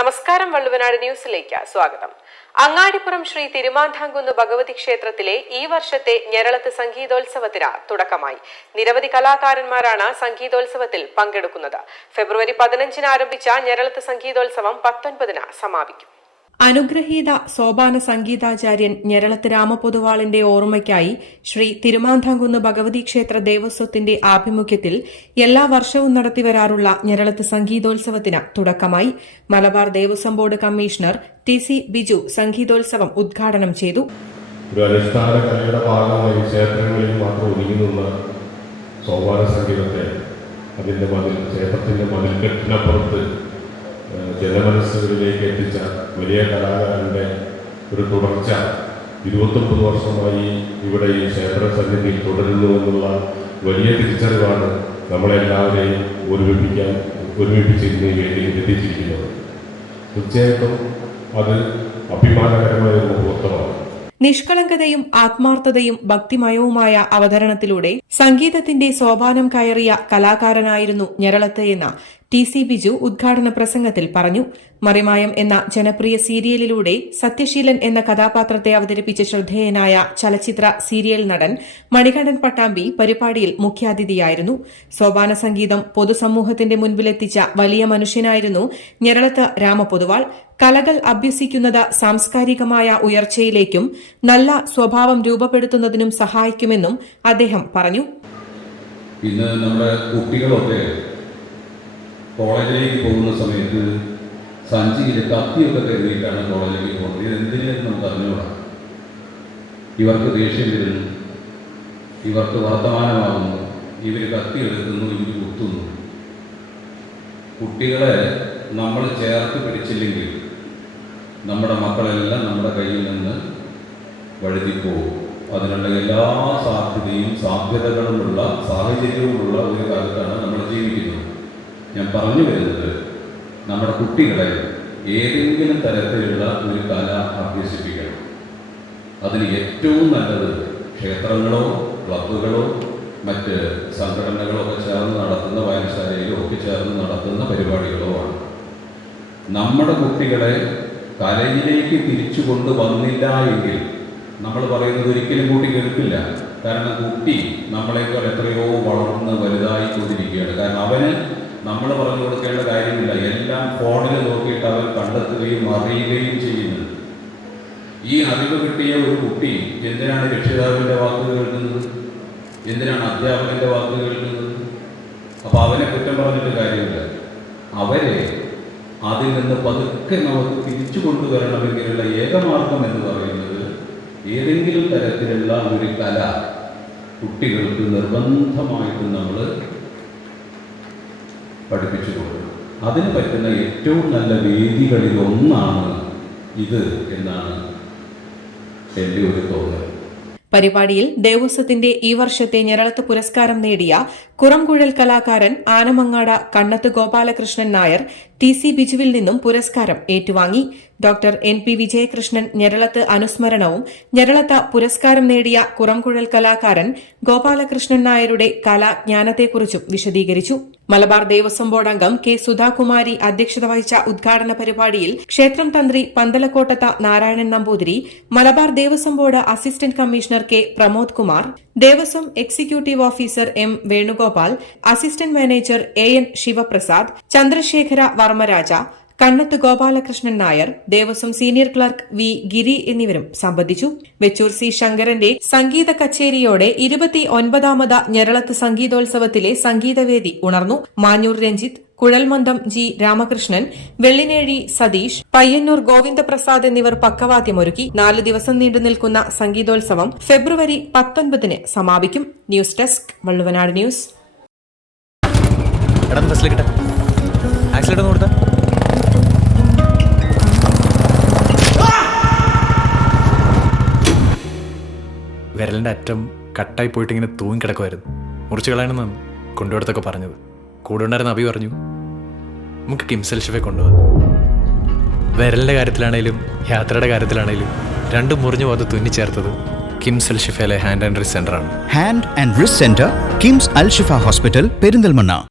നമസ്കാരം വള്ളുവനാട് ന്യൂസിലേക്ക് സ്വാഗതം. അങ്ങാടിപ്പുറം ശ്രീ തിരുമാന്താംകുന്ന് ഭഗവതി ക്ഷേത്രത്തിലെ ഈ വർഷത്തെ ഞെരളത്ത് സംഗീതോത്സവത്തിന് തുടക്കമായി. നിരവധി കലാകാരന്മാരാണ് സംഗീതോത്സവത്തിൽ പങ്കെടുക്കുന്നത്. ഫെബ്രുവരി പതിനഞ്ചിന് ആരംഭിച്ച ഞെരളത്ത് സംഗീതോത്സവം പത്തൊൻപതിന് സമാപിക്കും. അനുഗ്രഹീത സോപാന സംഗീതാചാര്യൻ ഞെരളത്ത് രാമപൊതുവാളിന്റെ ഓർമ്മയ്ക്കായി ശ്രീ തിരുമാന്താംകുന്ന് ഭഗവതി ക്ഷേത്ര ദേവസ്വത്തിന്റെ ആഭിമുഖ്യത്തിൽ എല്ലാ വർഷവും നടത്തിവരാറുള്ള ഞെരളത്ത് സംഗീതോത്സവത്തിന് തുടക്കമായി Malabar Devaswom board commissioner T C Biju സംഗീതോത്സവം ഉദ്ഘാടനം ചെയ്തു. കലയുടെ ഭാഗമായി ക്ഷേത്രങ്ങളിൽ മാത്രം ഒതുങ്ങി നിന്ന സംഗീതത്തെ മതിൽ ജനമനസ്സുകളിലേക്ക് എത്തിച്ച വലിയ കലാകാരന്റെ ഒരു തുടർച്ച ഇരുപത്തൊമ്പത് വർഷമായി ഇവിടെ ഈ ക്ഷേത്ര സന്നിധിയിൽ തുടരുന്നു എന്നുള്ള വലിയ തിരിച്ചറിവാണ് നമ്മളെല്ലാവരെയും ഒരുമിപ്പിക്കാൻ ഒരുമിപ്പിച്ച് ഇന്ന് ഈ വേദിയിൽ എത്തിച്ചിരിക്കുന്നത്. തീർച്ചയായിട്ടും അത് അഭിമാനകരമായ ഒരു മുഹൂർത്തമാണ്. നിഷ്കളങ്കതയും ആത്മാർത്ഥതയും ഭക്തിമയവുമായ അവതരണത്തിലൂടെ സംഗീതത്തിന്റെ സോപാനം കയറിയ കലാകാരനായിരുന്നു ഞെരളത്ത് എന്ന ടി സി ബിജു ഉദ്ഘാടന പ്രസംഗത്തിൽ പറഞ്ഞു മറിമായം എന്ന ജനപ്രിയ സീരിയലിലൂടെ സത്യശീലൻ എന്ന കഥാപാത്രത്തെ അവതരിപ്പിച്ച ശ്രദ്ധേയനായ ചലച്ചിത്ര സീരിയൽ നടൻ മണികണ്ഠൻ പട്ടാമ്പി പരിപാടിയിൽ മുഖ്യാതിഥിയായിരുന്നു. സോപാന സംഗീതം പൊതുസമൂഹത്തിന്റെ മുൻപിലെത്തിച്ച വലിയ മനുഷ്യനായിരുന്നു ഞെരളത്ത് രാമപൊതുവാൾ കലകൾ അഭ്യസിക്കുന്നത് സാംസ്കാരികമായ ഉയർച്ചയിലേക്കും നല്ല സ്വഭാവം രൂപപ്പെടുത്തുന്നതിനും സഹായിക്കുമെന്നും അദ്ദേഹം പറഞ്ഞു. ഇന്ന് നമ്മുടെ കുട്ടികളൊക്കെ കോളേജിലേക്ക് പോകുന്ന സമയത്ത് സഞ്ചിയിൽ കത്തിയൊക്കെ കരുതിയിട്ടാണ് കോളേജിലേക്ക് പോകുന്നത്. ഇത് എന്തിനെന്ന് നമുക്ക് അറിഞ്ഞുകൂടാ. ഇവർക്ക് ദേഷ്യം വരുന്നു. ഇവർക്ക് വർത്തമാനമാകുന്നു. ഇവർ കത്തിയെടുക്കുന്നു ഇവർ കുത്തുന്നു. കുട്ടികളെ നമ്മൾ ചേർത്ത് പിടിച്ചില്ലെങ്കിൽ നമ്മുടെ മക്കളെല്ലാം നമ്മുടെ കയ്യിൽ നിന്ന് വഴുതിപ്പോകും അതിനുള്ള എല്ലാ സാധ്യതയും സാധ്യതകളുമുള്ള സാഹചര്യവുമുള്ള ഒരു കാലത്താണ് ഞാൻ പറഞ്ഞു വരുന്നത് നമ്മുടെ കുട്ടികളെ ഏതെങ്കിലും തരത്തിലുള്ള ഒരു കല അഭ്യസിപ്പിക്കണം. അതിന് ഏറ്റവും നല്ലത് ക്ഷേത്രങ്ങളോ ക്ലബുകളോ മറ്റ് സംഘടനകളോ ഒക്കെ ചേർന്ന് നടത്തുന്ന വായനശാലയിലോ ഒക്കെ ചേർന്ന് നടത്തുന്ന പരിപാടികളോ ആണ്. നമ്മുടെ കുട്ടികളെ കലയിലേക്ക് തിരിച്ചു കൊണ്ടുവന്നില്ല എങ്കിൽ നമ്മൾ പറയുന്നത് ഒരിക്കലും കൂട്ടി കേൾക്കില്ല. കാരണം കുട്ടി നമ്മളെക്കാൾ എത്രയോ വളർന്ന് വലുതായി കൊണ്ടിരിക്കുകയാണ് കാരണം അവന് നമ്മൾ പറഞ്ഞു കൊടുക്കേണ്ട കാര്യമില്ല. എല്ലാം ഫോണിൽ നോക്കിയിട്ട് അവർ കണ്ടെത്തുകയും അറിയുകയും ചെയ്യുന്നത്. ഈ അറിവ് കിട്ടിയ ഒരു കുട്ടി എന്തിനാണ് രക്ഷിതാവിന്റെ വാക്ക് കേൾക്കുന്നത് എന്തിനാണ് അധ്യാപകന്റെ വാക്ക് കേൾക്കുന്നത് അപ്പോൾ അവനെ കുറ്റം പറഞ്ഞിട്ട് കാര്യമില്ല. അവരെ അതിൽ നിന്ന് പതുക്കെ നമുക്ക് തിരിച്ചു കൊണ്ടുവരണമെങ്കിലുള്ള ഏകമാർഗം എന്ന് പറയുന്നത് ഏതെങ്കിലും തരത്തിലുള്ള ഒരു കല കുട്ടികൾക്ക് നിർബന്ധമായിട്ടും നമ്മൾ പഠിപ്പിച്ചു കൊടുക്കും അതിന് പറ്റുന്ന ഏറ്റവും നല്ല വേദികളിൽ ഒന്നാണ് ഇത് എന്നാണ് എന്റെ ഒരു തോന്നൽ. പരിപാടിയിൽ ദേവസ്വത്തിന്റെ ഈ വർഷത്തെ ഞെരളത്ത് പുരസ്കാരം നേടിയ കുറംകുഴൽ കലാകാരൻ ആനമങ്ങാട കണ്ണത്ത് ഗോപാലകൃഷ്ണൻ നായർ ടി സി ബിജുവിൽ നിന്നും പുരസ്കാരം ഏറ്റുവാങ്ങി. Doctor N P Vijayakrishnan Njeralath അനുസ്മരണവും ഞെരളത്ത പുരസ്കാരം നേടിയ കുറംകുഴൽ കലാകാരൻ ഗോപാലകൃഷ്ണൻ നായരുടെ കലാജ്ഞാനത്തെക്കുറിച്ചും വിശദീകരിച്ചു. മലബാർ ദേവസ്വം ബോർഡ് അംഗം കെ സുധാകുമാരി അധ്യക്ഷത വഹിച്ച ഉദ്ഘാടന പരിപാടിയിൽ ക്ഷേത്രം തന്ത്രി Panthalakottath Narayanan Namboothiri Malabar Devaswom board assistant commissioner K Pramod Kumar Devaswom executive officer M Venugopal assistant manager A N Shivaprasad Chandrasekhara Varmaraja Kannath Gopalakrishnan Nair Devaswom senior clerk V Giri എന്നിവരും സംബന്ധിച്ചു. Vechur C ശങ്കരന്റെ സംഗീത കച്ചേരിയോടെ ഇരുപത്തി ഒൻപതാമത് ഞെരളത്ത് സംഗീതോത്സവത്തിലെ സംഗീതവേദി ഉണർന്നു. മാഞ്ഞൂർ രഞ്ജിത്ത് കുഴൽമന്ദം G Ramakrishnan Vellinezhi Satheesh Payyanur Govindaprasad എന്നിവർ പക്കവാദ്യമൊരുക്കി നാല് ദിവസം നീണ്ടു നിൽക്കുന്ന സംഗീതോത്സവം ഫെബ്രുവരി പത്തൊൻപതിന് സമാപിക്കും. News desk Valluvanad news. ഒന്ന് കൊടുത്താ. വിരലിന്റെ അറ്റം കട്ടായി പോയിട്ട് ഇങ്ങനെ തൂങ്ങി കിടക്കുമായിരുന്നു മുറിച്ച് കളയണമെന്നാണ് കൊണ്ടുപോടത്തൊക്കെ പറഞ്ഞത്. കൂടെ ഉണ്ടായിരുന്ന അഭി പറഞ്ഞു നമുക്ക് കിംസൽ ഷിഫെ കൊണ്ടുപോകാം. വിരലിന്റെ കാര്യത്തിലാണേലും യാത്രയുടെ കാര്യത്തിലാണേലും രണ്ടു മുറിഞ്ഞു പോകാതെ തുന്നിച്ചേർത്തത് കിംസൽ ഷിഫയിലെ hand and wrist സെന്ററാണ് hand and wrist centre KIMS Al Shifa hospital Perinthalmanna